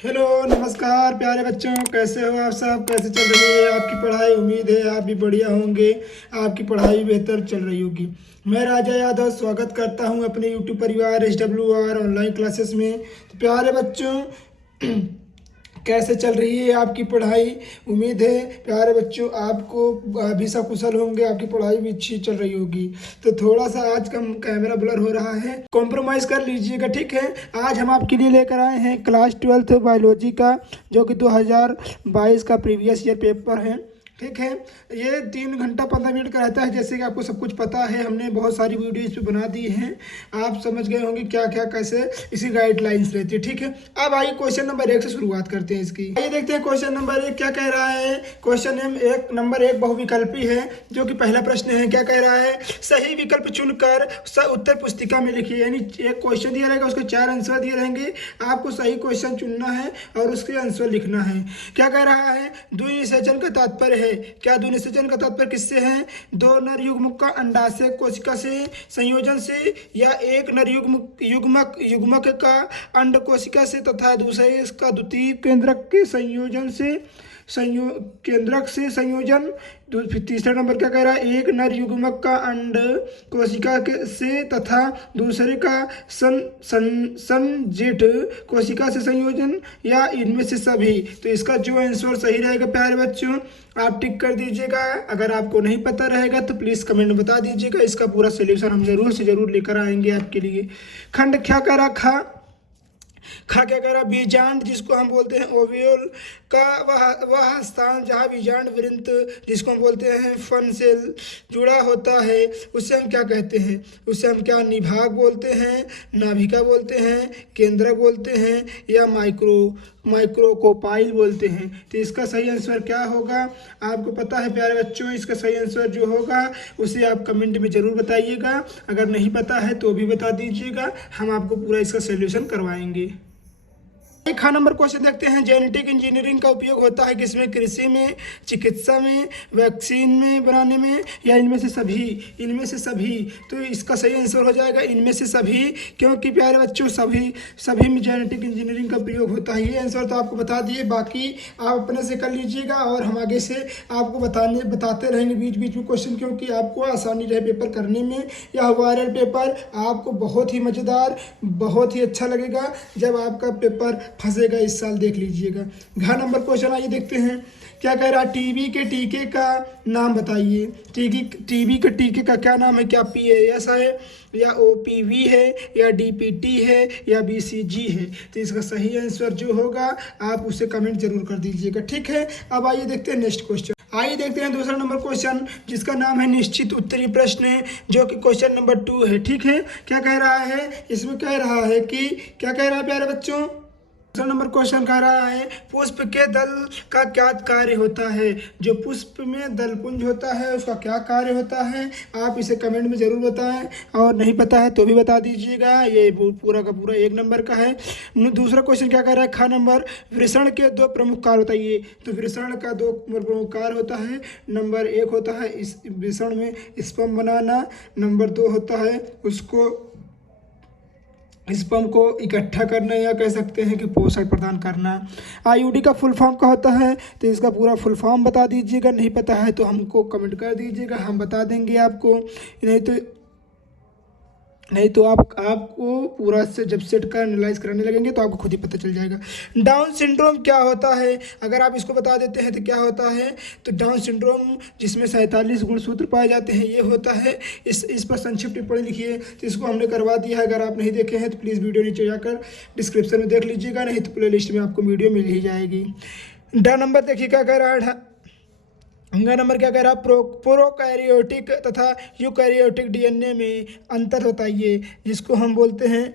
Hello नमस्कार प्यारे बच्चों, कैसे हो आप सब? कैसे चल रही है आपकी पढ़ाई? उम्मीद है आप भी बढ़िया होंगे, आपकी पढ़ाई बेहतर चल रही होगी। मैं राजा यादव स्वागत करता हूं अपने यूट्यूब परिवार SWR ऑनलाइन क्लासेस में। तो प्यारे बच्चों कैसे चल रही है आपकी पढ़ाई? उम्मीद है प्यारे बच्चों आपको अभी सकुशल होंगे, आपकी पढ़ाई भी अच्छी चल रही होगी। तो थोड़ा सा आज का कैमरा ब्लर हो रहा है, कॉम्प्रोमाइज़ कर लीजिएगा, ठीक है। आज हम आपके लिए लेकर आए हैं क्लास 12th बायोलॉजी का, जो कि 2022 का प्रीवियस ईयर पेपर है, ठीक है। ये 3 घंटा 15 मिनट का रहता है, जैसे कि आपको सब कुछ पता है। हमने बहुत सारी वीडियो इस पर बना दी हैं, आप समझ गए होंगे क्या क्या कैसे इसी गाइडलाइंस रहती है, ठीक है। अब आइए क्वेश्चन नंबर 1 से शुरुआत करते हैं इसकी। आइए देखते हैं क्वेश्चन नंबर 1 क्या कह रहा है। क्वेश्चन नंबर 1 बहुविकल्पी है, जो कि पहला प्रश्न है। क्या कह रहा है? सही विकल्प चुनकर उत्तर पुस्तिका में लिखिए। यानी एक क्वेश्चन दिया रहेगा, उसके 4 आंसर दिए रहेंगे, आपको सही क्वेश्चन चुनना है और उसके आंसर लिखना है। क्या कह रहा है? द्विनिषेचन का तात्पर्य है। क्या द्विनिषेचन का तात्पर्य किससे है? दो नर युग्मक का अंडाशय कोशिका से संयोजन से, या एक नर युग्मक का अंड कोशिका से तथा दूसरे का द्वितीय केंद्रक के केंद्रक से संयोजन। फिर तीसरा नंबर क्या कह रहा है? एक नर युग्मक का अंड कोशिका से तथा दूसरे का संजेट कोशिका से संयोजन, या इनमें से सभी। तो इसका जो आंसर सही रहेगा प्यारे बच्चों, आप टिक कर दीजिएगा। अगर आपको नहीं पता रहेगा तो प्लीज़ कमेंट में बता दीजिएगा, इसका पूरा सोल्यूशन हम जरूर से जरूर लेकर आएंगे आपके लिए। खंड क्या कह रहा? खा क्या कह रहा? बीजांड, जिसको हम बोलते हैं ओव्यूल का वह स्थान जहाँ बीजांड वृंत, जिसको हम बोलते हैं फन सेल, जुड़ा होता है, उसे हम क्या कहते हैं? उसे हम क्या निभाग बोलते हैं, नाभिका बोलते हैं, केंद्रक बोलते हैं, या माइक्रोकोपाइल बोलते हैं। तो इसका सही आंसर क्या होगा आपको पता है प्यारे बच्चों? इसका सही आंसर जो होगा उसे आप कमेंट में ज़रूर बताइएगा। अगर नहीं पता है तो भी बता दीजिएगा, हम आपको पूरा इसका सोल्यूशन करवाएंगे। एक नंबर क्वेश्चन देखते हैं। जेनेटिक इंजीनियरिंग का उपयोग होता है किसमें? कृषि में, चिकित्सा में, वैक्सीन में बनाने में, या इनमें से सभी? इनमें से सभी। तो इसका सही आंसर हो जाएगा इनमें से सभी, क्योंकि प्यारे बच्चों सभी में जेनेटिक इंजीनियरिंग का प्रयोग होता है। ये आंसर तो आपको बता दिए, बाकी आप अपने से कर लीजिएगा और हम आगे से आपको बताते रहेंगे बीच बीच में क्वेश्चन, क्योंकि आपको आसानी रहे पेपर करने में। यह वायरल पेपर आपको बहुत ही मज़ेदार, बहुत ही अच्छा लगेगा जब आपका पेपर फंसेगा इस साल, देख लीजिएगा। घ नंबर क्वेश्चन आइए देखते हैं। क्या कह रहा? टीबी के टीके का नाम बताइए। टीबी के टीके का क्या नाम है? क्या PAS है, या OPV है, या DPT है, या BCG है? तो इसका सही आंसर जो होगा आप उसे कमेंट जरूर कर दीजिएगा, ठीक है। अब आइए देखते हैं नेक्स्ट क्वेश्चन। आइए देखते हैं दूसरा नंबर क्वेश्चन, जिसका नाम है निश्चित उत्तरी प्रश्न, जो कि क्वेश्चन नंबर 2 है, ठीक है। क्या कह रहा है? इसमें कह रहा है कि क्या कह रहा है प्यारे बच्चों? दूसरा नंबर क्वेश्चन कह रहा है पुष्प के दल का क्या कार्य होता है? जो पुष्प में दलपुंज होता है उसका क्या कार्य होता है? आप इसे कमेंट में ज़रूर बताएं, और नहीं पता है तो भी बता दीजिएगा। ये पूरा का पूरा 1 नंबर का है। दूसरा क्वेश्चन क्या कह रहा है? ख नंबर, वृषण के 2 प्रमुख कार्य बताइए। तो वृषण का 2 प्रमुख कार्य होता है। नंबर 1 होता है इस वृषण में स्पर्म बनाना, नंबर 2 होता है उसको स्पर्म को इकट्ठा करना, या कह सकते हैं कि पोषण प्रदान करना। IUD का फुल फॉर्म क्या होता है? तो इसका पूरा फुल फॉर्म बता दीजिएगा, नहीं पता है तो हमको कमेंट कर दीजिएगा, हम बता देंगे आपको। नहीं तो आपको पूरा से जब सेट कर एनालाइज कराने लगेंगे तो आपको खुद ही पता चल जाएगा। डाउन सिंड्रोम क्या होता है? अगर आप इसको बता देते हैं तो क्या होता है? तो डाउन सिंड्रोम, जिसमें 47 गुणसूत्र पाए जाते हैं, ये होता है। इस पर संक्षिप्त टिप्पणी लिखिए। तो इसको हमने करवा दिया है, अगर आप नहीं देखे हैं तो प्लीज़ वीडियो नीचे जाकर डिस्क्रिप्शन में देख लीजिएगा, नहीं तो प्ले लिस्ट में आपको वीडियो मिल ही जाएगी। ड नंबर देखिए क्या कह रहा है। अंगा नंबर क्या कह रहा है? प्रोकैरियोटिक तथा यूकैरियोटिक DNA में अंतर बताइए, जिसको हम बोलते हैं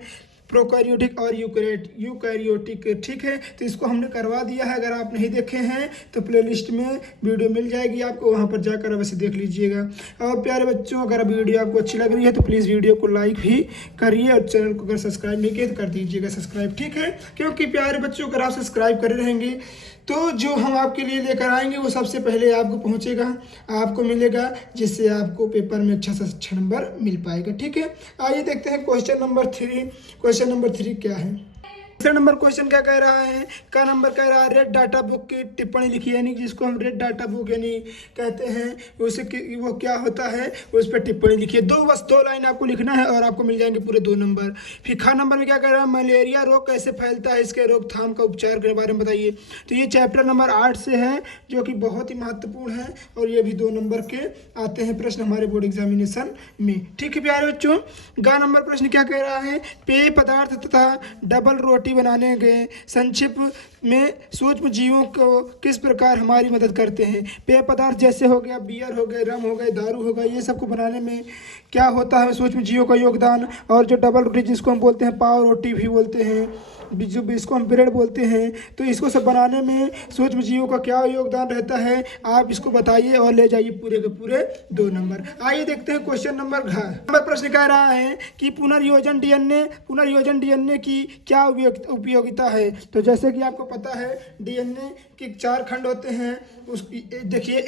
प्रोकैरियोटिक और यूकैरियोटिक, ठीक है। तो इसको हमने करवा दिया है, अगर आप नहीं देखे हैं तो प्लेलिस्ट में वीडियो मिल जाएगी आपको, वहां पर जाकर अवश्य देख लीजिएगा। और प्यारे बच्चों, अगर वीडियो आपको अच्छी लग रही है तो प्लीज़ वीडियो को लाइक भी करिए, और चैनल को अगर सब्सक्राइब नहीं किया तो कर दीजिएगा सब्सक्राइब, ठीक है। क्योंकि प्यारे बच्चों अगर आप सब्सक्राइब करे रहेंगे तो जो हम आपके लिए लेकर आएंगे वो सबसे पहले आपको पहुंचेगा, आपको मिलेगा, जिससे आपको पेपर में अच्छा से अच्छा नंबर मिल पाएगा, ठीक है। आइए देखते हैं क्वेश्चन नंबर 3। क्वेश्चन नंबर 3 क्या है? तीसरा नंबर क्वेश्चन क्या कह रहा है, का नंबर कह रहा है रेड डाटा बुक की टिप्पणी लिखी, यानी जिसको हम रेड डाटा बुक यानी कहते हैं उसे वो क्या होता है, उस पर टिप्पणी लिखिए। बस दो लाइन आपको लिखना है और आपको मिल जाएंगे पूरे 2 नंबर। फिर खा नंबर में क्या कह रहा है, मलेरिया रोग कैसे फैलता है, इसके रोकथाम का उपचार के बारे में बताइए। तो ये चैप्टर नंबर 8 से है, जो कि बहुत ही महत्वपूर्ण है और ये भी 2 नंबर के आते हैं प्रश्न हमारे बोर्ड एग्जामिनेशन में। ठीक है प्यारे बच्चों, गा नंबर प्रश्न क्या कह रहा है, पेय पदार्थ तथा डबल रोटी बनाने गए संक्षिप्त में सूक्ष्म जीवों को किस प्रकार हमारी मदद करते हैं। पेय पदार्थ जैसे हो गया बियर हो गए, रम हो गए, दारू हो गया, ये सब को बनाने में क्या होता है सूक्ष्म जीवों का योगदान। और जो डबल रोटी जिसको हम बोलते हैं पाव रोटी भी बोलते हैं, जो इसको हम ब्रेड बोलते हैं, तो इसको सब बनाने में सूक्ष्म जीवों का क्या योगदान रहता है, आप इसको बताइए और ले जाइए पूरे के पूरे 2 नंबर। आइए देखते हैं क्वेश्चन नंबर प्रश्न कह रहा है कि पुनर्योजन डीएनए की क्या उपयोगिता है। तो जैसे कि आपको पता है डीएनए के 4 खंड होते हैं, उस देखिए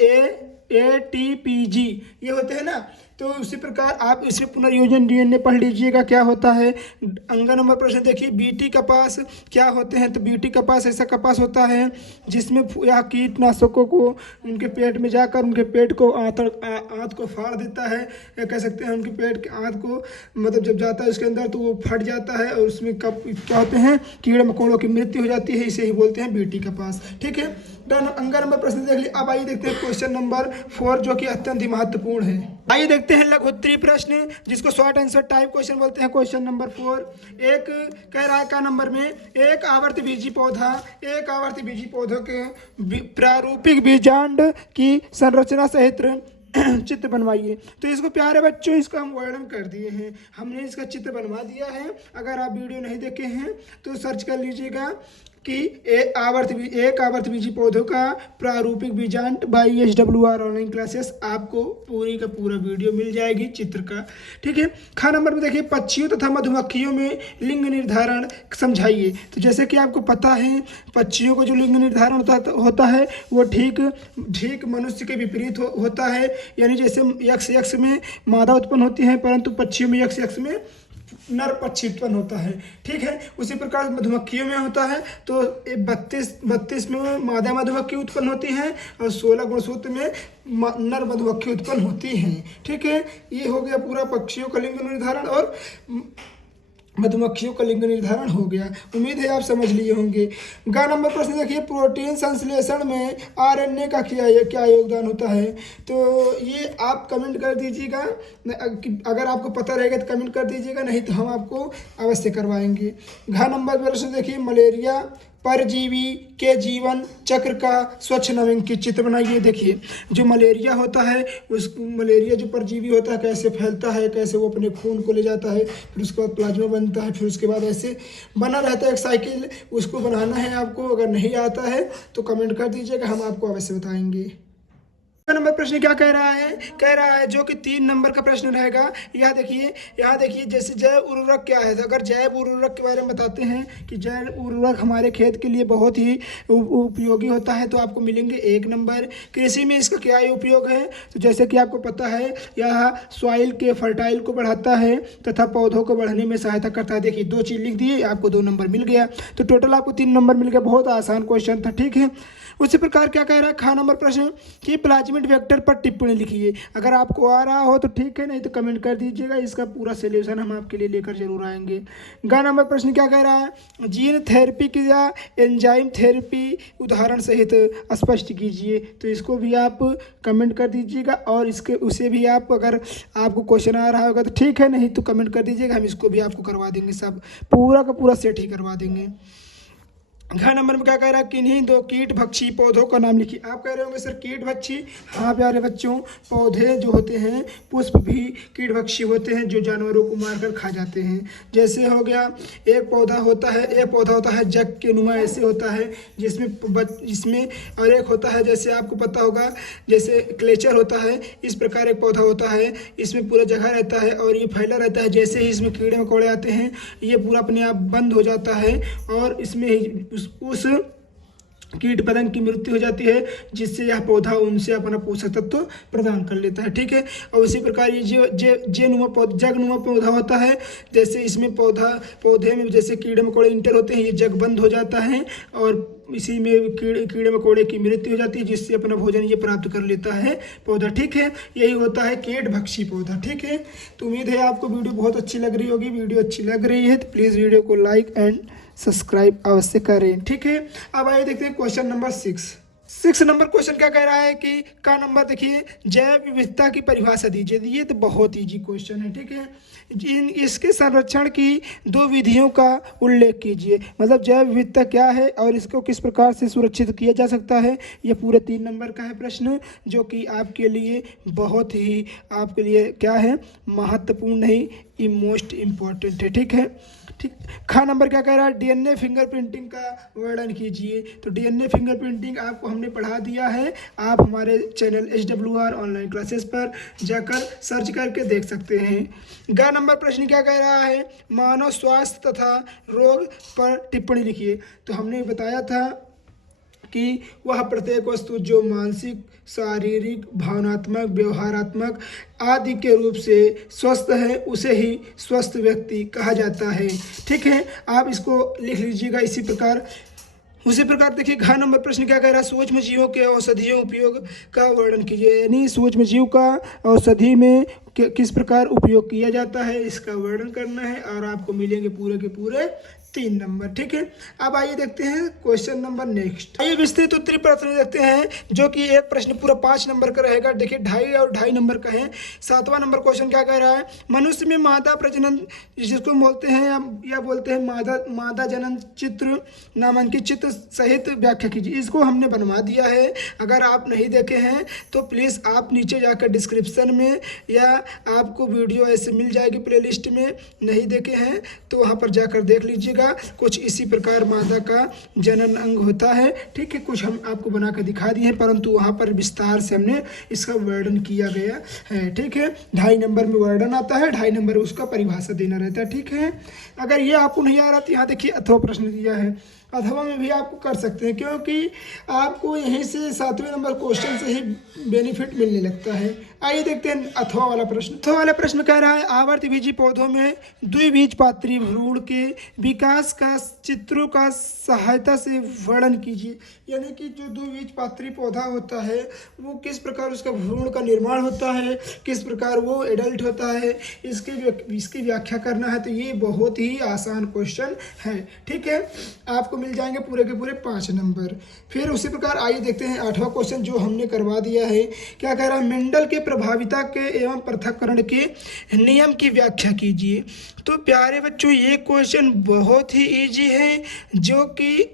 ATPG ये होते हैं ना, तो उसी प्रकार आप इसे पुनर्योजन डीएनए पढ़ लीजिएगा क्या होता है। अंग नंबर प्रश्न देखिए, बीटी कपास क्या होते हैं। तो बीटी कपास ऐसा कपास होता है जिसमें यह कीटनाशकों को उनके पेट में जाकर उनके पेट को आंत को फाड़ देता है, या कह सकते हैं उनके पेट के आंत को मतलब जब जाता है उसके अंदर तो वो फट जाता है और उसमें क्या होते हैं कीड़े मकोड़ों की मृत्यु हो जाती है, इसे ही बोलते हैं बीटी कपास। ठीक है, अंग नंबर प्रश्न देख लीजिए। अब आइए देखते हैं क्वेश्चन नंबर 4 जो कि अत्यंत ही महत्वपूर्ण है। आइए देखते हैं लघुत्तरीय प्रश्न जिसको शॉर्ट आंसर टाइप क्वेश्चन बोलते हैं। क्वेश्चन नंबर 4 एक कह रहा है का नंबर में एक आवर्तबीजी पौधों के प्रारूपिक बीजांड की संरचना सहित चित्र बनवाइए। तो इसको प्यारे बच्चों इसका हम वर्णन कर दिए हैं, हमने इसका चित्र बनवा दिया है। अगर आप वीडियो नहीं देखे हैं तो सर्च कर लीजिएगा कि एक आवर्तबीजी पौधों का प्रारूपिक बीजांड बाई SWR ऑनलाइन क्लासेस, आपको पूरी का पूरा वीडियो मिल जाएगी चित्र का। ठीक है, खा नंबर में देखिए पक्षियों तथा मधुमक्खियों में लिंग निर्धारण समझाइए। तो जैसे कि आपको पता है पक्षियों को जो लिंग निर्धारण होता है वो ठीक मनुष्य के विपरीत होता है, यानी जैसे यक्ष में मादा उत्पन्न होती है परंतु पक्षियों में यक्ष में नर पक्षी उत्पन्न होता है। ठीक है, उसी प्रकार मधुमक्खियों में होता है तो 32 में मादा मधुमक्खी उत्पन्न होती हैं और 16 गुणसूत्र में नर मधुमक्खी उत्पन्न होती हैं। ठीक है, ये हो गया पूरा पक्षियों का लिंग निर्धारण और मधुमक्खियों का लिंग निर्धारण हो गया। उम्मीद है आप समझ लिए होंगे। गा नंबर प्रश्न देखिए, प्रोटीन संश्लेषण में RNA का क्या योगदान होता है। तो ये आप कमेंट कर दीजिएगा, अगर आपको पता रहेगा तो कमेंट कर दीजिएगा, नहीं तो हम आपको अवश्य करवाएंगे। घा नंबर प्रश्न देखिए, मलेरिया परजीवी के जीवन चक्र का स्वच्छ नवीनकृत चित्र बनाइए। देखिए जो मलेरिया होता है मलेरिया जो परजीवी होता है कैसे फैलता है, कैसे वो अपने खून को ले जाता है, फिर उसके बाद प्लाज्मा बनता है, फिर उसके बाद ऐसे बना रहता है एक साइकिल, उसको बनाना है आपको। अगर नहीं आता है तो कमेंट कर दीजिएगा, हम आपको अवश्य बताएंगे। नंबर प्रश्न क्या कह रहा है जो कि 3 नंबर का प्रश्न रहेगा। यहाँ देखिए जैसे जैव उर्वरक क्या है। तो अगर जैव उर्वरक के बारे में बताते हैं कि जैव उर्वरक हमारे खेत के लिए बहुत ही उपयोगी होता है, तो आपको मिलेंगे 1 नंबर। कृषि में इसका क्या उपयोग है, तो जैसे कि आपको पता है यह सॉइल के फर्टाइल को बढ़ाता है तथा पौधों को बढ़ने में सहायता करता है। देखिए 2 चीज़ लिख दिए, आपको 2 नंबर मिल गया, तो टोटल आपको 3 नंबर मिल गया। बहुत आसान क्वेश्चन था। ठीक है, उसी प्रकार क्या कह रहा है खा नंबर प्रश्न कि प्लाज्मिड वेक्टर पर टिप्पणी लिखिए। अगर आपको आ रहा हो तो ठीक है, नहीं तो कमेंट कर दीजिएगा, इसका पूरा सोल्यूशन हम आपके लिए लेकर जरूर आएंगे। गा नंबर प्रश्न क्या कह रहा है, जीन थेरेपी की या एंजाइम थेरेपी उदाहरण सहित स्पष्ट कीजिए। तो इसको भी आप कमेंट कर दीजिएगा और उसे भी आप अगर आपको क्वेश्चन आ रहा होगा तो ठीक है, नहीं तो कमेंट कर दीजिएगा, हम इसको भी आपको करवा देंगे, सब पूरा का पूरा सेट ही करवा देंगे। घ नंबर में क्या कह रहा है, किन्हीं 2 कीट भक्षी पौधों का नाम लिखिए। आप कह रहे होंगे सर कीट भक्षी, हाँ प्यारे बच्चों, पौधे जो होते हैं पुष्प भी कीट भक्षी होते हैं जो जानवरों को मारकर खा जाते हैं। जैसे हो गया एक पौधा होता है जग के नुमा ऐसे होता है जिसमें और एक होता है जैसे आपको पता होगा जैसे क्लेचर होता है, इस प्रकार एक पौधा होता है, इसमें पूरा जगह रहता है और ये फैला रहता है। जैसे ही इसमें कीड़े मकोड़े आते हैं ये पूरा अपने आप बंद हो जाता है और इसमें उस कीट पतंग की मृत्यु हो जाती है, जिससे यह पौधा उनसे अपना पोषक तत्व प्रदान कर लेता है। ठीक है, और उसी प्रकार ये जो जगनुमा पौधा होता है, जैसे इसमें पौधे में जैसे कीड़े मकोड़े इंटर होते हैं, ये जग बंद हो जाता है और इसी में कीड़े मकोड़े की मृत्यु हो जाती है, जिससे अपना भोजन ये प्राप्त कर लेता है पौधा। ठीक है, यही होता है कीटभक्षी पौधा। ठीक है, तो उम्मीद है आपको वीडियो बहुत अच्छी लग रही होगी। वीडियो अच्छी लग रही है तो प्लीज़ वीडियो को लाइक एंड सब्सक्राइब अवश्य करें। ठीक है, अब आइए देखते हैं क्वेश्चन नंबर 6 नंबर क्वेश्चन क्या कह रहा है कि का नंबर देखिए, जैव विविधता की परिभाषा दीजिए। ये तो बहुत ईजी क्वेश्चन है। ठीक है, इसके संरक्षण की 2 विधियों का उल्लेख कीजिए। मतलब जैव विविधता क्या है और इसको किस प्रकार से सुरक्षित किया जा सकता है। ये पूरे 3 नंबर का है प्रश्न, जो कि आपके लिए बहुत ही आपके लिए क्या है, महत्वपूर्ण नहीं, मोस्ट इम्पोर्टेंट है। ठीक है, ठीक। खा नंबर क्या कह रहा है, डीएनए फिंगरप्रिंटिंग का वर्णन कीजिए। तो डीएनए फिंगरप्रिंटिंग आपको हमने पढ़ा दिया है, आप हमारे चैनल HWR ऑनलाइन क्लासेस पर जाकर सर्च करके देख सकते हैं। ग नंबर प्रश्न क्या कह रहा है, मानव स्वास्थ्य तथा रोग पर टिप्पणी लिखिए। तो हमने बताया था कि वह प्रत्येक वस्तु जो मानसिक, शारीरिक, भावनात्मक, व्यवहारात्मक आदि के रूप से स्वस्थ है, उसे ही स्वस्थ व्यक्ति कहा जाता है। ठीक है, आप इसको लिख लीजिएगा इसी प्रकार। उसी प्रकार देखिए घ नंबर प्रश्न क्या कह रहा है, सूक्ष्म जीवों के औषधीय उपयोग का वर्णन कीजिए। यानी सूक्ष्म जीव का औषधि में किस प्रकार उपयोग किया जाता है, इसका वर्णन करना है और आपको मिलेंगे पूरे के पूरे 3 नंबर। ठीक है, अब आइए देखते हैं क्वेश्चन नंबर नेक्स्ट। आइए विस्तृत उत्तरी प्रश्न देखते हैं, जो कि एक प्रश्न पूरा 5 नंबर का रहेगा। देखिए 2.5 और 2.5 नंबर का है। 7वां नंबर क्वेश्चन क्या कह रहा है, मनुष्य में मादा प्रजनन जिसको बोलते हैं या बोलते हैं मादा जनन चित्र नामांकित चित्र सहित व्याख्या कीजिए। इसको हमने बनवा दिया है, अगर आप नहीं देखे हैं तो प्लीज़ आप नीचे जाकर डिस्क्रिप्शन में या आपको वीडियो ऐसे मिल जाएगी प्लेलिस्ट में, नहीं देखे हैं तो वहाँ पर जाकर देख लीजिएगा। कुछ इसी प्रकार मादा का जनन अंग होता है। ठीक है, कुछ हम आपको बना कर दिखा दिए हैं, परंतु वहाँ पर विस्तार से हमने इसका वर्णन किया गया है। ठीक है, 2.5 नंबर में वर्णन आता है, 2.5 नंबर में उसका परिभाषा देना रहता है। ठीक है, अगर ये आपको नहीं आ रहा तो यहाँ देखिए अथवा प्रश्न दिया है, अथवा में भी आपको कर सकते हैं, क्योंकि आपको यहीं से 7वें नंबर क्वेश्चन से ही बेनिफिट मिलने लगता है। आइए देखते हैं अथवा वाला प्रश्न। अथवा वाला प्रश्न कह रहा है, आवर्तबीजी पौधों में द्विबीजपत्री भ्रूण के विकास का चित्रों का सहायता से वर्णन कीजिए। यानी कि जो द्विबीजपत्री पौधा होता है वो किस प्रकार उसका भ्रूण का निर्माण होता है, किस प्रकार वो एडल्ट होता है, इसकी व्याख्या करना है। तो ये बहुत ही आसान क्वेश्चन है। ठीक है, आपको मिल जाएंगे पूरे के पूरे 5 नंबर। फिर उसी प्रकार आइए देखते हैं 8वां क्वेश्चन जो हमने करवा दिया है। क्या कह रहा है, मेंडल के प्रभाविता के एवं पृथक्करण के नियम की व्याख्या कीजिए। तो प्यारे बच्चों ये क्वेश्चन बहुत ही इजी है, जो कि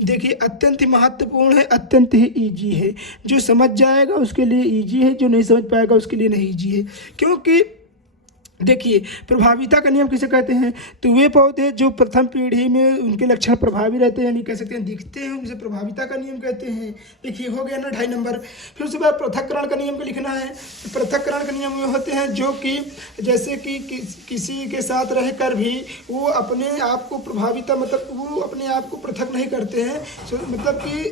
देखिए अत्यंत ही महत्वपूर्ण है, अत्यंत ही इजी है। जो समझ जाएगा उसके लिए इजी है, जो नहीं समझ पाएगा उसके लिए नहीं इजी है। क्योंकि देखिए प्रभाविता का नियम किसे कहते हैं, तो वे पौधे जो प्रथम पीढ़ी में उनके लक्षण प्रभावी रहते हैं, यानी कह सकते हैं दिखते हैं, उनसे प्रभाविता का नियम कहते हैं। देखिए हो गया ना 2.5 नंबर। फिर उसके बाद पृथक्करण का नियम को लिखना है। पृथक्करण के नियम में होते हैं जो कि जैसे कि किसी के साथ रहकर भी वो अपने आप को प्रभाविता मतलब वो अपने आप को पृथक नहीं करते हैं, मतलब कि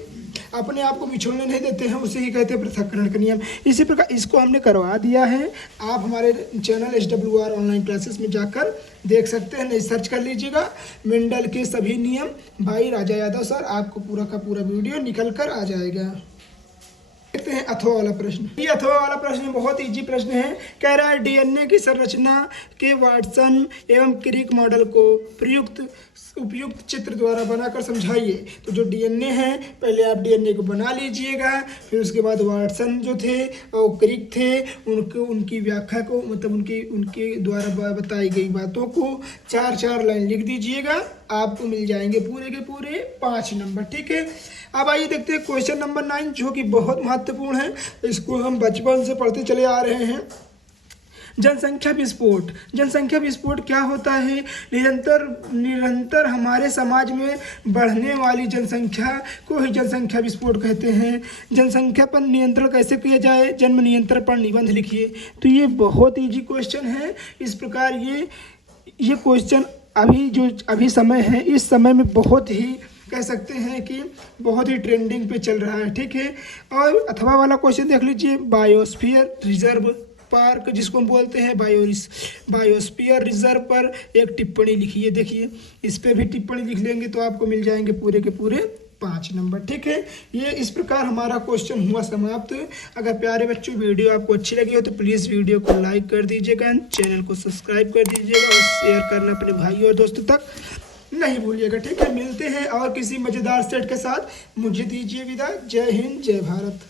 अपने आप को बिछोड़ने नहीं देते हैं, उसे ही कहते हैं पृथक्करण का नियम। इसी प्रकार इसको हमने करवा दिया है, आप हमारे चैनल HWR ऑनलाइन क्लासेस में जाकर देख सकते हैं, नहीं सर्च कर लीजिएगा मेंडल के सभी नियम बाई राजा यादव सर, आपको पूरा का पूरा वीडियो निकल कर आ जाएगा। देखते हैं अथवा वाला प्रश्न। ये अथवा वाला प्रश्न बहुत इजी प्रश्न है। कह रहा है डीएनए की संरचना के वाटसन एवं क्रिक मॉडल को उपयुक्त चित्र द्वारा बनाकर समझाइए। तो जो डीएनए है पहले आप डीएनए को बना लीजिएगा, फिर उसके बाद वाटसन जो थे और क्रिक थे उनकी व्याख्या को मतलब उनके द्वारा बताई गई बातों को 4-4 लाइन लिख दीजिएगा, आपको मिल जाएंगे पूरे के पूरे 5 नंबर। ठीक है, अब आइए देखते हैं क्वेश्चन नंबर 9 जो कि बहुत महत्वपूर्ण है, इसको हम बचपन से पढ़ते चले आ रहे हैं। जनसंख्या विस्फोट। जनसंख्या विस्फोट क्या होता है, निरंतर हमारे समाज में बढ़ने वाली जनसंख्या को ही जनसंख्या विस्फोट कहते हैं। जनसंख्या पर नियंत्रण कैसे किया जाए, जन्म नियंत्रण पर निबंध लिखिए। तो ये बहुत ईजी क्वेश्चन है। इस प्रकार ये क्वेश्चन अभी समय है, इस समय में बहुत ही कह सकते हैं कि बहुत ही ट्रेंडिंग पे चल रहा है, ठीक है। और अथवा वाला क्वेश्चन देख लीजिए, बायोस्फीयर रिजर्व पार्क जिसको हम बोलते हैं बायोस्फीयर रिजर्व पर एक टिप्पणी लिखिए। देखिए इस पर भी टिप्पणी लिख लेंगे तो आपको मिल जाएंगे पूरे के पूरे 5 नंबर, ठीक है। ये इस प्रकार हमारा क्वेश्चन हुआ समाप्त। अगर प्यारे बच्चों वीडियो आपको अच्छी लगी हो तो प्लीज़ वीडियो को लाइक कर दीजिएगा, चैनल को सब्सक्राइब कर दीजिएगा और शेयर करना अपने भाई और दोस्तों तक नहीं भूलिएगा, ठीक है। मिलते हैं और किसी मज़ेदार सेट के साथ, मुझे दीजिए विदा। जय हिंद, जय भारत।